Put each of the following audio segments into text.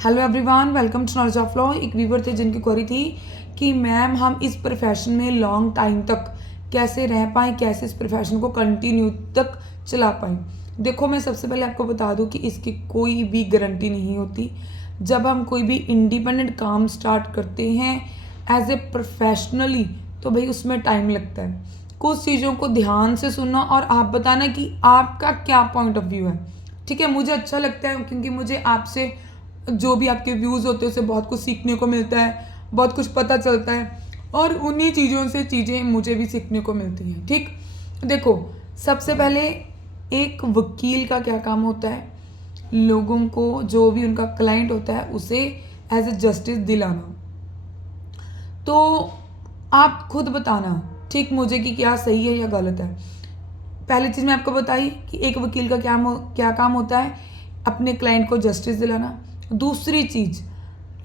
Hello everyone, welcome to knowledge of law. एक viewer थे जिनकी क्वेरी थी कि मैम हम इस प्रोफेशन में लॉन्ग टाइम तक कैसे रह पाएँ, कैसे इस प्रोफेशन को कंटिन्यू तक चला पाएँ। देखो, मैं सबसे पहले आपको बता दूं कि इसकी कोई भी गारंटी नहीं होती। जब हम कोई भी इंडिपेंडेंट काम स्टार्ट करते हैं एज ए प्रोफेशनली, तो भाई उसमें टाइम लगता है। कुछ चीज़ों को ध्यान से सुनना और आप बताना कि आपका क्या पॉइंट ऑफ व्यू है। ठीक है, मुझे अच्छा लगता है क्योंकि मुझे आपसे जो भी आपके व्यूज़ होते हैं उससे बहुत कुछ सीखने को मिलता है, बहुत कुछ पता चलता है और उन्हीं चीज़ों से चीज़ें मुझे भी सीखने को मिलती हैं। ठीक, देखो, सबसे पहले एक वकील का क्या काम होता है, लोगों को, जो भी उनका क्लाइंट होता है, उसे एज ए जस्टिस दिलाना। तो आप खुद बताना, ठीक, मुझे कि क्या सही है या गलत है। पहली चीज़ मैं आपको बताई कि एक वकील का क्या काम होता है, अपने क्लाइंट को जस्टिस दिलाना। दूसरी चीज़,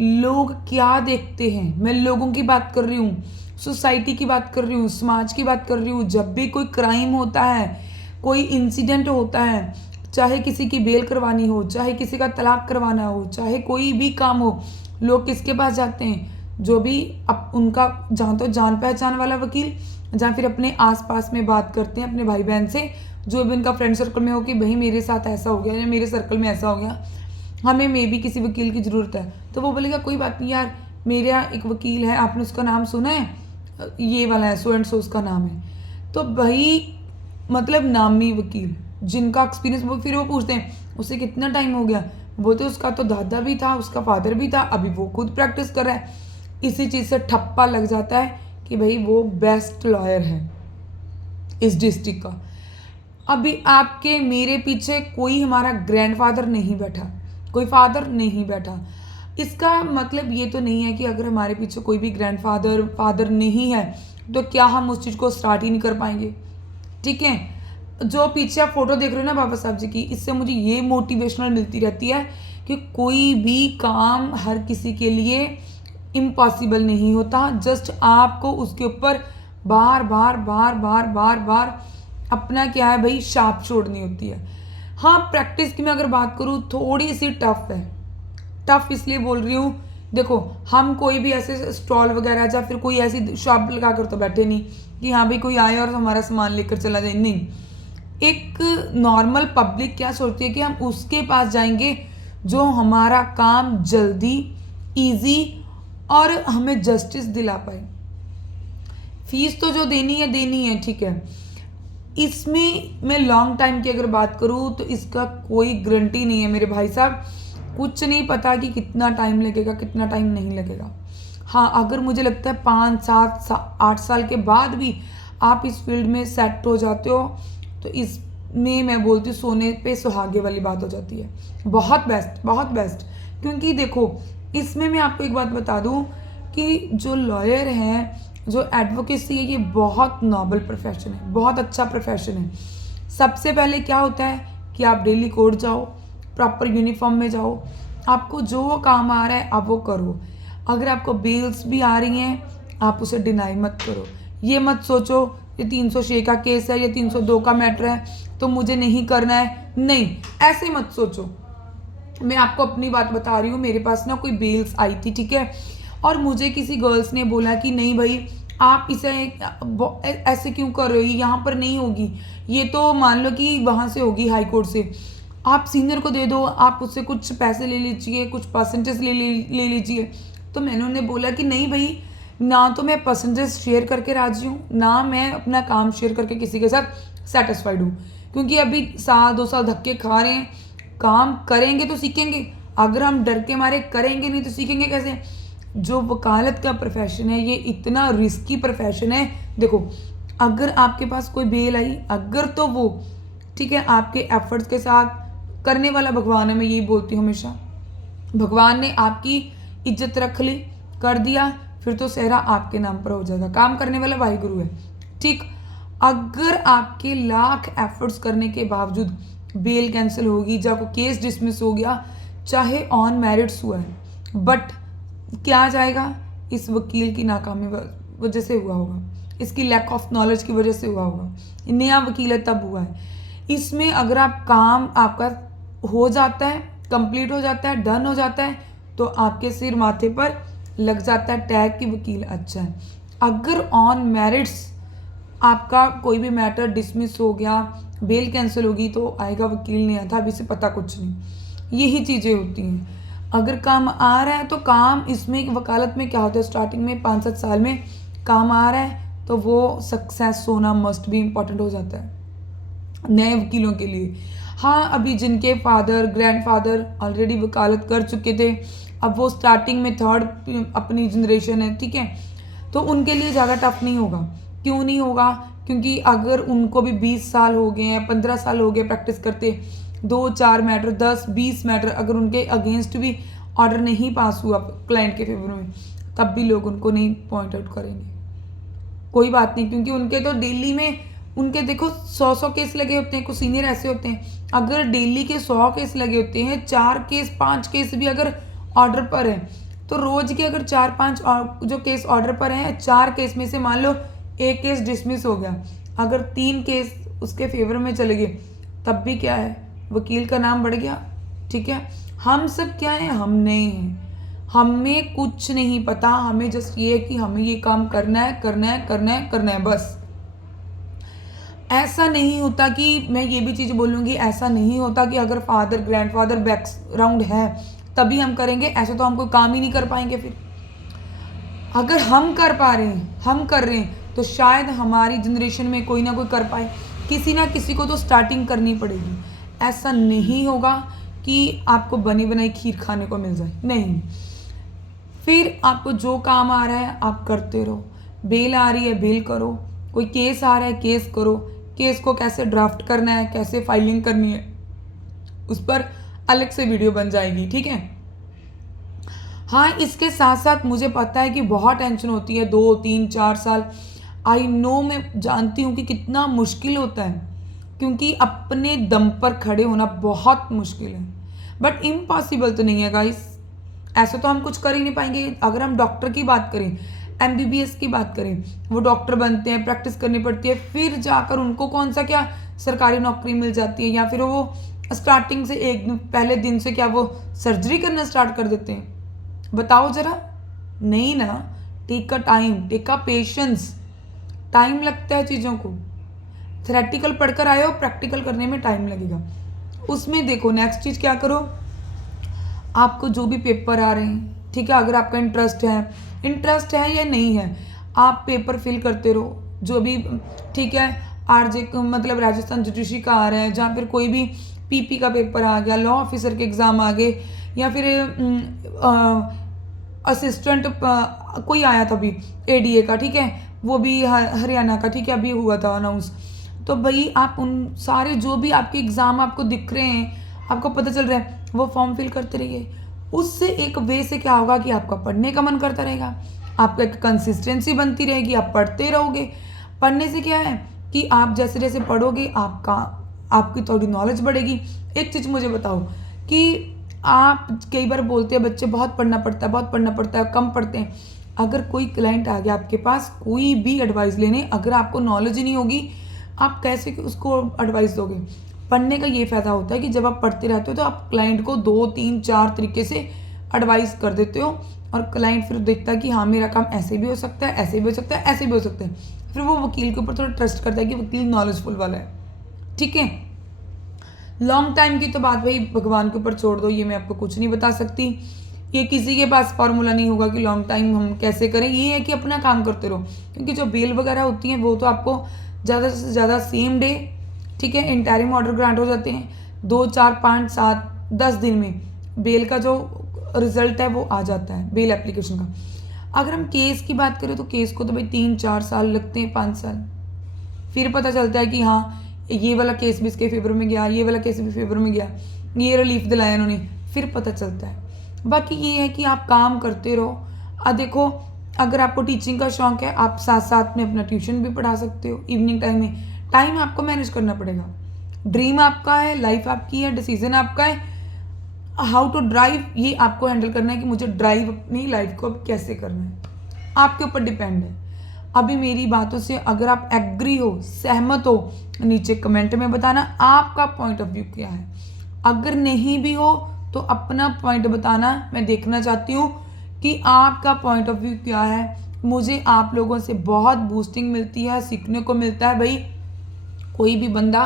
लोग क्या देखते हैं, मैं लोगों की बात कर रही हूँ, सोसाइटी की बात कर रही हूँ, समाज की बात कर रही हूँ। जब भी कोई क्राइम होता है, कोई इंसिडेंट होता है, चाहे किसी की बेल करवानी हो, चाहे किसी का तलाक करवाना हो, चाहे कोई भी काम हो, लोग किसके पास जाते हैं? जो भी अब उनका जहाँ तो जान पहचान वाला वकील, जहाँ फिर अपने आसपास में बात करते हैं अपने भाई बहन से, जो भी उनका फ्रेंड सर्कल में हो कि भाई मेरे साथ ऐसा हो गया या मेरे सर्कल में ऐसा हो गया, हमें मे भी किसी वकील की ज़रूरत है। तो वो बोलेगा कोई बात नहीं यार, मेरे यहाँ एक वकील है, आपने उसका नाम सुना है, ये वाला है, सो एंड सो उसका नाम है। तो भाई मतलब नामी वकील जिनका एक्सपीरियंस, वो फिर वो पूछते हैं उसे कितना टाइम हो गया, बोलते उसका तो दादा भी था, उसका फादर भी था, अभी वो खुद प्रैक्टिस कर रहा है। इसी चीज़ से ठप्पा लग जाता है कि भाई वो बेस्ट लॉयर है इस डिस्ट्रिक्ट का। अभी आपके मेरे पीछे कोई हमारा ग्रैंडफादर नहीं बैठा, कोई फादर नहीं बैठा। इसका मतलब ये तो नहीं है कि अगर हमारे पीछे कोई भी ग्रैंडफादर फादर नहीं है तो क्या हम उस चीज़ को स्टार्ट ही नहीं कर पाएंगे। ठीक है, जो पीछे आप फोटो देख रहे हो ना बाबा साहब जी की, इससे मुझे ये मोटिवेशनल मिलती रहती है कि कोई भी काम हर किसी के लिए इम्पॉसिबल नहीं होता। जस्ट आपको उसके ऊपर बार बार बार बार बार बार अपना क्या है भाई, शाप छोड़नी होती है। हाँ, प्रैक्टिस की मैं अगर बात करूँ थोड़ी सी टफ है। टफ इसलिए बोल रही हूँ, देखो, हम कोई भी ऐसे स्टॉल वगैरह या फिर कोई ऐसी शॉप लगा कर तो बैठे नहीं कि हाँ भाई कोई आए और हमारा सामान लेकर चला जाए, नहीं। एक नॉर्मल पब्लिक क्या सोचती है कि हम उसके पास जाएंगे जो हमारा काम जल्दी, इजी और हमें जस्टिस दिला पाए। फीस तो जो देनी है, ठीक है। इसमें मैं लॉन्ग टाइम की अगर बात करूँ तो इसका कोई गारंटी नहीं है मेरे भाई साहब। कुछ नहीं पता कि कितना टाइम लगेगा, कितना टाइम नहीं लगेगा। हाँ, अगर मुझे लगता है 5, 7, 8 साल के बाद भी आप इस फील्ड में सेट हो जाते हो तो इसमें मैं बोलती हूँ सोने पे सुहागे वाली बात हो जाती है। बहुत बेस्ट, बहुत बेस्ट। क्योंकि देखो, इसमें मैं आपको एक बात बता दूँ कि जो लॉयर हैं, जो एडवोकेसी है, ये बहुत नोबल प्रोफेशन है, बहुत अच्छा प्रोफेशन है। सबसे पहले क्या होता है कि आप डेली कोर्ट जाओ, प्रॉपर यूनिफॉर्म में जाओ, आपको जो काम आ रहा है आप वो करो। अगर आपको बिल्स भी आ रही हैं आप उसे डिनाई मत करो। ये मत सोचो ये 306 का केस है, ये 302 का मैटर है तो मुझे नहीं करना है, नहीं, ऐसे मत सोचो। मैं आपको अपनी बात बता रही हूँ, मेरे पास ना कोई बेल्स आई थी, ठीक है, और मुझे किसी गर्ल्स ने बोला कि नहीं भाई आप इसे ऐसे क्यों कर रहे हो, ये यहाँ पर नहीं होगी, ये तो मान लो कि वहाँ से होगी हाई कोर्ट से, आप सीनियर को दे दो, आप उससे कुछ पैसे ले लीजिए, कुछ परसेंटेज ले लीजिए। तो मैंने उन्हें बोला कि नहीं भाई, ना तो मैं परसेंटेज शेयर करके राजी हूँ, ना मैं अपना काम शेयर करके किसी के साथ सेटिस्फाइड हूँ। क्योंकि अभी 1-2 साल धक्के खा रहे हैं, काम करेंगे तो सीखेंगे, अगर हम डर के मारे करेंगे नहीं तो सीखेंगे कैसे। जो वकालत का प्रोफेशन है ये इतना रिस्की प्रोफेशन है। देखो, अगर आपके पास कोई बेल आई, अगर तो वो, ठीक है, आपके एफर्ट्स के साथ करने वाला भगवान है, मैं यही बोलती हूँ हमेशा, भगवान ने आपकी इज्जत रख ली, कर दिया, फिर तो सेहरा आपके नाम पर हो जाएगा। काम करने वाला वाहिगुरु है, ठीक। अगर आपके लाख एफर्ट्स करने के बावजूद बेल कैंसिल होगी या कोई केस डिसमिस हो गया, चाहे ऑन मेरिट्स हुआ है, बट क्या जाएगा, इस वकील की नाकामी वजह से हुआ होगा, इसकी लैक ऑफ नॉलेज की वजह से हुआ होगा, नया वकील है तब हुआ है। इसमें अगर आप काम आपका हो जाता है, कंप्लीट हो जाता है, डन हो जाता है, तो आपके सिर माथे पर लग जाता है टैग कि वकील अच्छा है। अगर ऑन मेरिट्स आपका कोई भी मैटर डिसमिस हो गया, बेल कैंसिल होगी, तो आएगा वकील नहीं आता, अभी से पता कुछ नहीं। यही चीज़ें होती हैं। अगर काम आ रहा है तो काम, इसमें वकालत में क्या होता है, स्टार्टिंग में 5-7 साल में काम आ रहा है तो वो सक्सेस होना मस्ट भी इम्पॉर्टेंट हो जाता है नए वकीलों के लिए। हाँ, अभी जिनके फादर ग्रैंडफादर ऑलरेडी वकालत कर चुके थे, अब वो स्टार्टिंग में थर्ड अपनी जनरेशन है, ठीक है, तो उनके लिए ज़्यादा टफ नहीं होगा। क्यों नहीं होगा? क्योंकि अगर उनको भी 20 साल हो गए हैं, 15 साल हो गए प्रैक्टिस करते, 2-4 मैटर, 10-20 मैटर अगर उनके अगेंस्ट भी ऑर्डर नहीं पास हुआ क्लाइंट के फेवर में, तब भी लोग उनको नहीं पॉइंट आउट करेंगे। कोई बात नहीं, क्योंकि उनके तो डेली में उनके देखो 100 केस लगे होते हैं। कुछ सीनियर ऐसे होते हैं, अगर डेली के 100 केस लगे होते हैं, 4 केस 5 केस भी अगर ऑर्डर पर है, तो रोज के अगर 4-5 जो केस ऑर्डर पर हैं, 4 केस में से मान लो 1 केस डिसमिस हो गया, अगर 3 केस उसके फेवर में चले गए, तब भी क्या है, वकील का नाम बढ़ गया। ठीक है, हम सब क्या है, हम नहीं हैं, हमें कुछ नहीं पता, हमें जस्ट ये है कि हमें ये काम करना है, करना है, करना है, करना है, बस। ऐसा नहीं होता कि मैं ये भी चीज़ बोलूँगी, ऐसा नहीं होता कि अगर फादर ग्रैंडफादर बैकग्राउंड है तभी हम करेंगे, ऐसे तो हम कोई काम ही नहीं कर पाएंगे। फिर अगर हम कर पा रहे हैं, हम कर रहे हैं, तो शायद हमारी जनरेशन में कोई ना कोई कर पाए। किसी ना किसी को तो स्टार्टिंग करनी पड़ेगी। ऐसा नहीं होगा कि आपको बनी बनाई खीर खाने को मिल जाए, नहीं। फिर आपको जो काम आ रहा है आप करते रहो। बेल आ रही है, बेल करो। कोई केस आ रहा है, केस करो। केस को कैसे ड्राफ्ट करना है, कैसे फाइलिंग करनी है, उस पर अलग से वीडियो बन जाएगी, ठीक है। हाँ, इसके साथ साथ मुझे पता है कि बहुत टेंशन होती है, 2-3-4 साल। आई नो, मैं जानती हूँ कि कितना मुश्किल होता है, क्योंकि अपने दम पर खड़े होना बहुत मुश्किल है, बट इम्पॉसिबल तो नहीं है गाइस। ऐसा तो हम कुछ कर ही नहीं पाएंगे। अगर हम डॉक्टर की बात करें, MBBS की बात करें, वो डॉक्टर बनते हैं, प्रैक्टिस करनी पड़ती है, फिर जाकर उनको कौन सा क्या सरकारी नौकरी मिल जाती है, या फिर वो स्टार्टिंग से एक पहले दिन से क्या वो सर्जरी करना स्टार्ट कर देते हैं? बताओ जरा, नहीं ना। Take a time, take a patience. Time लगता है चीज़ों को। थ्योरेटिकल पढ़कर आए हो, प्रैक्टिकल करने में टाइम लगेगा। उसमें देखो नेक्स्ट चीज़ क्या करो, आपको जो भी पेपर आ रहे हैं, ठीक है, अगर आपका इंटरेस्ट है या नहीं है, आप पेपर फिल करते रहो, जो भी, ठीक है। RJ मतलब राजस्थान जुडिशरी का आ रहा है, जहाँ फिर कोई भी PP का पेपर आ गया, लॉ ऑफिसर के एग्ज़ाम आ गए, या फिर असिस्टेंट कोई आया था अभी ADA का, ठीक है, वो भी हरियाणा का, ठीक है, अभी हुआ था अनाउंस। तो भाई आप उन सारे जो भी आपके एग्ज़ाम आपको दिख रहे हैं, आपको पता चल रहा है, वो फॉर्म फिल करते रहिए। उससे एक वे से क्या होगा कि आपका पढ़ने का मन करता रहेगा, आपका एक कंसिस्टेंसी बनती रहेगी, आप पढ़ते रहोगे। पढ़ने से क्या है कि आप जैसे जैसे पढ़ोगे आपकी थोड़ी नॉलेज बढ़ेगी। एक चीज़ मुझे बताओ कि आप कई बार बोलते हैं बच्चे बहुत पढ़ना पड़ता है, बहुत पढ़ना पड़ता है, कम पढ़ते हैं। अगर कोई क्लाइंट आ गया आपके पास कोई भी एडवाइस लेने, अगर आपको नॉलेज ही नहीं होगी, आप कैसे उसको एडवाइस दोगे? पढ़ने का ये फ़ायदा होता है कि जब आप पढ़ते रहते हो तो आप क्लाइंट को 2-3-4 तरीके से एडवाइस कर देते हो, और क्लाइंट फिर देखता है कि हाँ, मेरा काम ऐसे भी हो सकता है, ऐसे भी हो सकता है, ऐसे भी हो सकता है। फिर वो वकील के ऊपर थोड़ा ट्रस्ट करता है कि वकील नॉलेजफुल वाला है, ठीक है। लॉन्ग टाइम की तो बात भाई भगवान के ऊपर छोड़ दो, ये मैं आपको कुछ नहीं बता सकती। ये किसी के पास फॉर्मूला नहीं होगा कि लॉन्ग टाइम हम कैसे करें। ये है कि अपना काम करते रहो, क्योंकि जो बेल वगैरह होती हैं वो तो आपको ज़्यादा से ज़्यादा सेम डे, ठीक है, इंटरिम ऑर्डर ग्रांट हो जाते हैं, 2, 4, 5, 7, 10 दिन में बेल का जो रिजल्ट है वो आ जाता है, बेल एप्लीकेशन का। अगर हम केस की बात करें तो केस को तो भाई 3-4 साल लगते हैं, 5 साल। फिर पता चलता है कि हाँ, ये वाला केस भी इसके फेवर में गया, ये वाला केस भी फेवर में गया, ये रिलीफ दिलाया इन्होंने, फिर पता चलता है। बाकी ये है कि आप काम करते रहो। देखो, अगर आपको टीचिंग का शौक है, आप साथ साथ में अपना ट्यूशन भी पढ़ा सकते हो इवनिंग टाइम में। टाइम आपको मैनेज करना पड़ेगा। ड्रीम आपका है, लाइफ आपकी है, डिसीजन आपका है। हाउ टू ड्राइव, ये आपको हैंडल करना है कि मुझे ड्राइव अपनी लाइफ को अब कैसे करना है, आपके ऊपर डिपेंड है। अभी मेरी बातों से अगर आप एग्री हो, सहमत हो, नीचे कमेंट में बताना आपका पॉइंट ऑफ व्यू क्या है। अगर नहीं भी हो तो अपना पॉइंट बताना मैं देखना चाहती हूँ कि आपका पॉइंट ऑफ व्यू क्या है। मुझे आप लोगों से बहुत बूस्टिंग मिलती है, सीखने को मिलता है। भाई कोई भी बंदा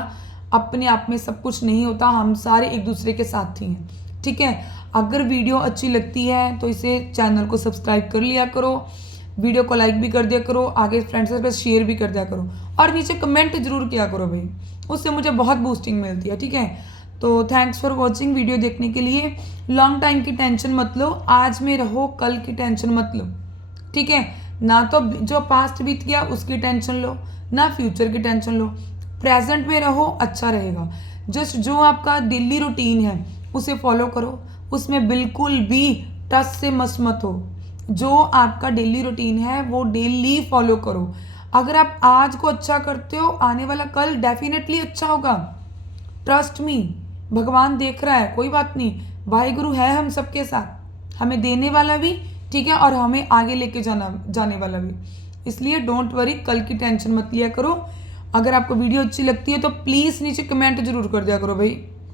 अपने आप में सब कुछ नहीं होता, हम सारे एक दूसरे के साथी हैं, ठीक है। अगर वीडियो अच्छी लगती है तो इसे चैनल को सब्सक्राइब कर लिया करो, वीडियो को लाइक भी कर दिया करो, आगे फ्रेंड्स के साथ शेयर भी कर दिया करो और नीचे कमेंट जरूर किया करो भाई, उससे मुझे बहुत बूस्टिंग मिलती है, ठीक है। तो थैंक्स फॉर वॉचिंग, वीडियो देखने के लिए। लॉन्ग टाइम की टेंशन मत लो, आज में रहो, कल की टेंशन मत लो, ठीक है। ना तो जो पास्ट बीत गया उसकी टेंशन लो, ना फ्यूचर की टेंशन लो, प्रेजेंट में रहो, अच्छा रहेगा। जस्ट जो आपका डेली रूटीन है उसे फॉलो करो, उसमें बिल्कुल भी टच से मत हो। जो आपका डेली रूटीन है वो डेली फॉलो करो। अगर आप आज को अच्छा करते हो, आने वाला कल डेफिनेटली अच्छा होगा। ट्रस्ट मी, भगवान देख रहा है, कोई बात नहीं, वाहिगुरु है हम सबके साथ, हमें देने वाला भी, ठीक है, और हमें आगे लेके जाने वाला भी। इसलिए डोंट वरी, कल की टेंशन मत लिया करो। अगर आपको वीडियो अच्छी लगती है तो प्लीज़ नीचे कमेंट जरूर कर दिया करो भाई।